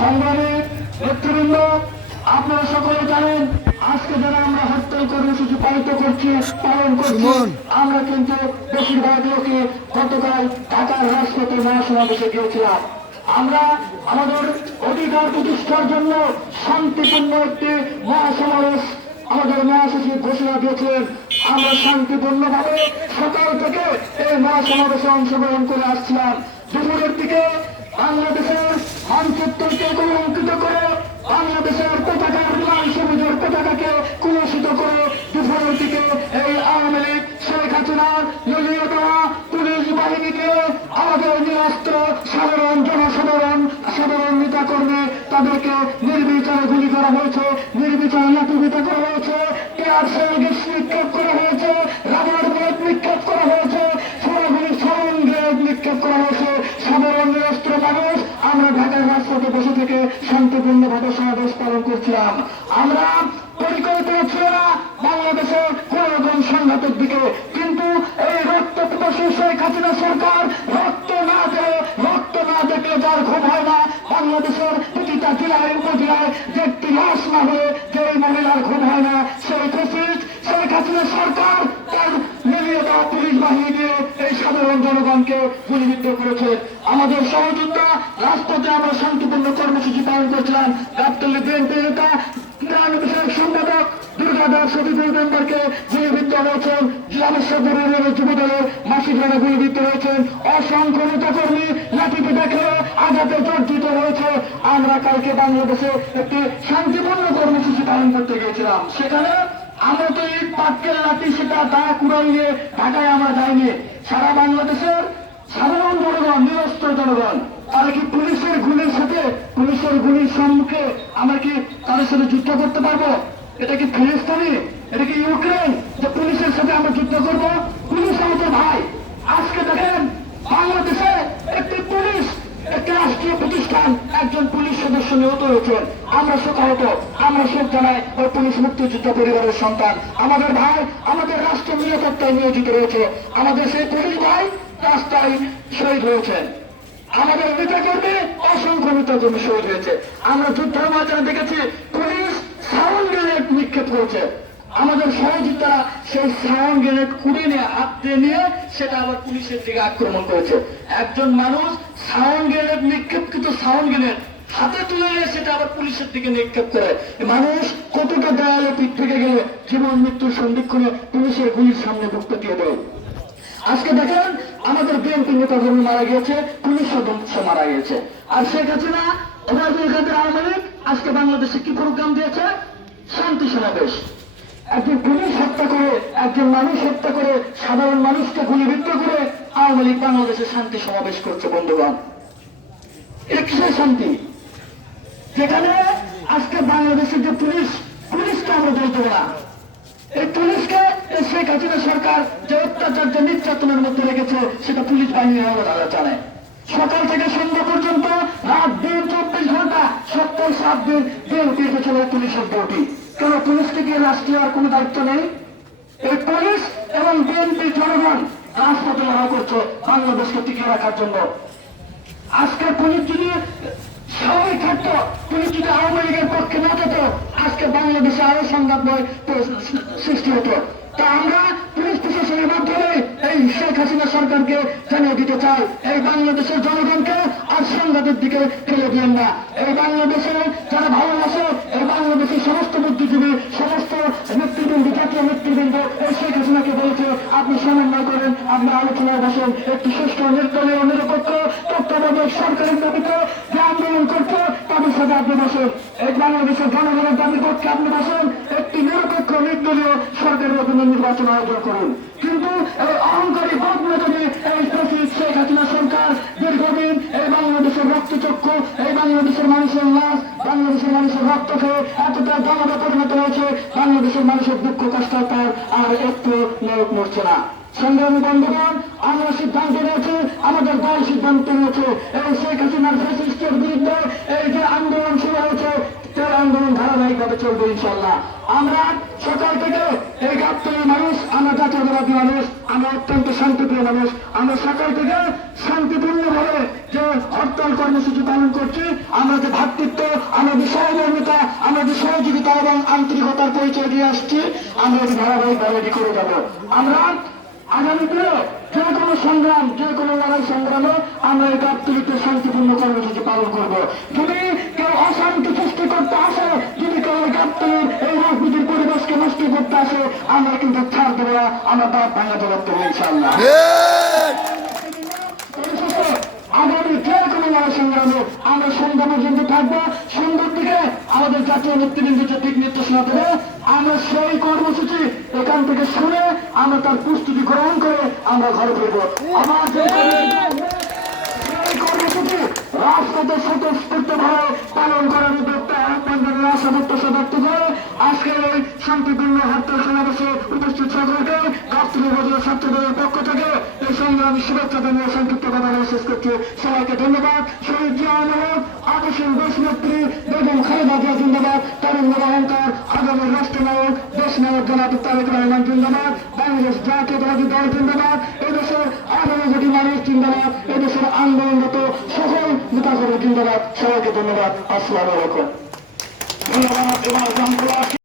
সংগ্রামী নেতৃবৃন্দ, আপনারা সকলে জানেন আজকে যারা আমরা হরতাল কর্মসূচি পালন করছি, আমরা কিন্তু বেশিরভাগ লোকে গতকাল ঢাকার রাজপথে মহাসমাবেশে গিয়েছিলাম। আমরা আমাদের অধিকার প্রতিষ্ঠার জন্য শান্তিপূর্ণ একটি মহাসমাবেশ আমাদের মহাসচিব ঘোষণা দিয়েছিলেন। আমরা শান্তিপূর্ণভাবে সকাল থেকে এই মহাসমাবেশে অংশগ্রহণ করে আসছিলাম। দুপুরের দিকে বাংলাদেশের মানচিত্রকে কলঙ্কিত করে, বাংলাদেশের পতাকার লাল সবুজের পতাকাকে কুলসিত করে দুপুরের দিকে এই আওয়ামী লীগ শেখ হাসিনার লেলিয়ে দেওয়া পুলিশ বাহিনীকে আমাদের নিরস্ত্র সাধারণ সাধারণ নেতাকর্মী তাদেরকে নির্বিচারে গুলি করা হয়েছে, নির্বিচারে লাঠিপিটা করা হয়েছে, টিয়ার সেল গ্যাস নিক্ষেপ করা হয়েছে, রাবার বুলেট নিক্ষেপ করা হয়েছে, ছোড়াগুলি সাউন্ড গ্রেড নিক্ষেপ করা হয়েছে। সাধারণ নিরস্ত্র মানুষ আমরা ঢাকার রাজপথে বসে থেকে শান্তিপূর্ণভাবে সমাবেশ পালন করছিলাম। আমরা পরিকল্পনা ছিল না বাংলাদেশে কোন রকম সংঘাতের দিকে, কিন্তু এই রক্ত পিপাসু শেখ হাসিনা সরকার রক্ত না দেখলে যার ঘুম হয় না, বাংলাদেশের প্রতিটা জেলায় উপজেলায় যে একটি লাশ না হলে যে মহিলার ঘুম হয় না, সেই ফ্যাসিস্ট শেখ হাসিনা সরকার তার মিলিয়ে দেওয়া পুলিশ বাহিনী দিয়ে এই সাধারণ জনগণকে গুলিবিদ্ধ করেছে। আমাদের সহযোদ্ধা রাজপথে আমরা শান্তিপূর্ণ কর্মসূচি পালন করছিলাম। গাবতলী বিএনপি নেতা বিষয়ক সম্পাদক দুর্গাদাস শফিকুল মেম্বারকে গুলিবিদ্ধ হয়েছেন, রামেশ্বর যুবদলের মাসিক রানা গুলিবিদ্ধ হয়েছেন, অসংখ্য নেতাকর্মী লাঠিপেটা খেয়ে আঘাতে জর্জিত হয়েছে। আমরা কালকে বাংলাদেশে একটি শান্তিপূর্ণ কর্মসূচি পালন করতে গিয়েছিলাম। সেখানে আমরা তো এই পাটকেল লাঠি সেটা দা কুড়াই নিয়ে ঢাকায় আমরা যাইনি। সারা বাংলাদেশের সাধারণ জনগণ, নিরস্ত্র জনগণ, তারা কি পুলিশের গুলির সম্মুখে আমরা কি তাদের সাথে যুদ্ধ করতে পারবো? এটা কি ফিলিস্তিনি, এটা কি ইউক্রেন যে পুলিশের সাথে আমরা যুদ্ধ করবো? পুলিশ আমাদের ভাই। আজকে দেখেন বাংলাদেশে একটি পুলিশ, একটি রাষ্ট্রীয় প্রতিষ্ঠান, একজন পুলিশ সদস্য নিহত হয়েছেন। আমরা শোক জানাই ওই পুলিশ মুক্তিযোদ্ধা পরিবারের সন্তান, আমাদের ভাই, আমাদের রাষ্ট্র নিরাপত্তায় নিয়োজিত রয়েছে। আমাদের সেই পুলিশ ভাই রাস্তায় শহীদ হয়েছেন, আমাদের নেতাকর্মী অসংখ্য নেতাকর্মী শহীদ হয়েছে। আমরা যুদ্ধের ময়দানে দেখেছি পুলিশ সাউন্ড গ্রেনেড নিক্ষেপ করেছে, আমাদের সহযোদ্ধারা সেই সাউন্ড গ্রেনেড কুড়ে নিয়ে হাত দিয়ে নিয়ে সেটা আবার পুলিশের দিকে আক্রমণ করেছে। একজন মানুষ সাউন্ড গ্রেনেড নিক্ষেপকৃত সাউন্ড গ্রেনেড হাতে তুলে নিয়ে সেটা আবার পুলিশের দিকে নিক্ষেপ করে। মানুষ কতটা দেয়ালে পিঠ থেকে গেলে জীবন মৃত্যুর সন্ধিক্ষণে পুলিশের গুলির সামনে বুক দিয়ে দেয়। আজকে দেখেন আমাদের বিএনপি নেতাকর্মী মারা গিয়েছে, পুলিশ সদস্য মারা গিয়েছে। আর শেখ হাসিনা ওবায়দুল কাদের আওয়ামী লীগ আজকে বাংলাদেশে কি প্রোগ্রাম দিয়েছে? শান্তি সমাবেশ। একজন পুলিশ হত্যা করে, একজন মানুষ হত্যা করে, সাধারণ মানুষকে গুলিবিদ্ধ করে আওয়ামী লীগ বাংলাদেশে শান্তি সমাবেশ করছে। বন্ধুগণ, এটা কিসের শান্তি? যেখানে আজকে বাংলাদেশের যে পুলিশকে আমরা বলতে না, এই পুলিশকে শেখ হাসিনা সরকার যে অত্যাচার যে নির্যাতনের মধ্যে রেখেছে সেটা পুলিশ বাহিনী আমরা জানে। সকাল থেকে সন্ধ্যা পর্যন্ত রাত দিন 24 ঘন্টা সপ্তাহে 7 দিন বিএনপির পেছনে পুলিশের ডিউটি। কেন পুলিশকে কি রাষ্ট্রীয় আর কোনো দায়িত্ব নেই? এই পুলিশ এবং বিএনপির জনগণ রাজপথে লড়াই করছে বাংলাদেশকে টিকিয়ে রাখার জন্য। আজকে পুলিশ যদি স্বাভাবিক থাকতো, পুলিশ যদি আওয়ামী লীগের পক্ষে না যেত, আজকে বাংলাদেশে আরো সংঘাতময় সৃষ্টি হতো। তা আমরা পুলিশ প্রশাসনের মাধ্যমে এই শেখ হাসিনা সরকারকে জানিয়ে দিতে চাই, এই বাংলাদেশের জনগণকে আর সংঘাতের দিকে ফেলে দিয়েন না। এই বাংলাদেশে যারা ভালোবাসে, এই বাংলাদেশের সমস্ত বুদ্ধিজীবী, সমস্ত নেতৃবৃন্দ, জাতীয় নেতৃবৃন্দ এই শেখ হাসিনাকে বলছে আপনি সমন্বয় করেন, আপনি আলোচনায় বসেন, একটি সুষ্ঠু নির্দলীয় নিরপেক্ষ তত্ত্বাবধায়ক সরকারের দাবিতে যে আন্দোলন করছে তাদের সাথে আপনি বসেন। এই বাংলাদেশের জনগণের দাবির পক্ষে আপনি বসেন, একটি নিরপেক্ষ নির্দলীয় সরকারের অধীনে নির্বাচন আয়োজন করুন। কিন্তু এই অহংকারী বদমেজাজি এই শেখ হাসিনা সরকার দীর্ঘদিন এই বাংলাদেশের রক্তচক্ষু, এই বাংলাদেশের মানুষের লাশ, বাংলাদেশের মানুষের রক্ত খেয়ে এতটা জনতা পরিণত হয়েছে, বাংলাদেশের মানুষের দুঃখ কষ্ট তার আর একটু নরক নড়ছে না। সংগ্রামী বন্ধুগণ, আমরা সিদ্ধান্ত নিয়েছি, আমাদের দল সিদ্ধান্ত নিয়েছে, এই শেখ হাসিনার ফ্যাসিস্টের বিরুদ্ধে এই যে আন্দোলন শুরু হয়েছে সেই আন্দোলন ধারাবাহিকভাবে চলবে ইনশাল্লাহ। আমরা সকাল থেকে এই গাবতলীর মানুষ, আমরা জাতীয়তাবাদী মানুষ, আমরা অত্যন্ত শান্তিপ্রিয় মানুষ, আমরা সকাল থেকে শান্তিপূর্ণভাবে যে হরতাল কর্মসূচি পালন করছি, আমরা যে ভ্রাতৃত্ব যে সহমর্মিতা, আমরা যে সহযোগিতা এবং আন্তরিকতার পরিচয় দিয়ে আসছি, আমরা এই ধারাবাহিকভাবে এটি করে যাব। আমরা আগামীতে যে কোনো সংগ্রাম, যে কোনো লড়াই সংগ্রামে আমরা এই গাবতলীতে শান্তিপূর্ণ কর্মসূচি পালন করব। যদি কেউ অশান্তি সৃষ্টি করতে আসে, যদি কেউ গাবতলীর এই রাজনীতির পরিবেশকে নষ্ট করতে আসে, আমরা কিন্তু ছাড় দেবো না, আমরা তার ভাঙা জবাব দেবো ইনশাআল্লাহ। আগামী যে কোনো লড়াই সংগ্রামে আমরা সন্ধ্যা পর্যন্ত থাকবো। সন্ধ্যার দিকে আমাদের জাতীয় নেতৃবৃন্দ যে দিক নির্দেশনা দেবে, আমরা সেই কর্মসূচি এখান থেকে শুনে আমরা তার প্রস্তুতি গ্রহণ করে আমরা ঘরে ফিরবো। আমার যে কর্মসূচি রাজপথে স্বতঃস্ফূর্তভাবে পালন করার উদ্যোগটা আহ্বান আশা প্রত্যাশা ব্যক্ত করে আজকের এই শান্তিপূর্ণ হরতাল সমাবেশে উপস্থিত সকলকে গাবতলী উপজেলা ছাত্রদলের পক্ষ থেকে এই সংগ্রামী শুভেচ্ছা জানিয়ে সংক্ষিপ্ত কথা বলে শেষ করছি। সবাইকে ধন্যবাদ। শহীদ জিয়া আহমেদ, আকাশের দেশনেত্রী বেগম খালেদা জিয়া জিন্দাবাদ, তারুণ্যের অহংকার, আগামীর রাষ্ট্রনায়ক দেশ নায়ক জনাব তারেক রহমান জিন্দাবাদ, বাংলাদেশ জাতীয়তাবাদী দল জিন্দাবাদ, এদেশের 18 কোটি মানুষ জিন্দাবাদ, এদেশের আন্দোলনরত সকল নেতাকর্মী জিন্দাবাদ। সবাইকে ধন্যবাদ। আসসালামু আলাইকুম। ধন্যবাদ।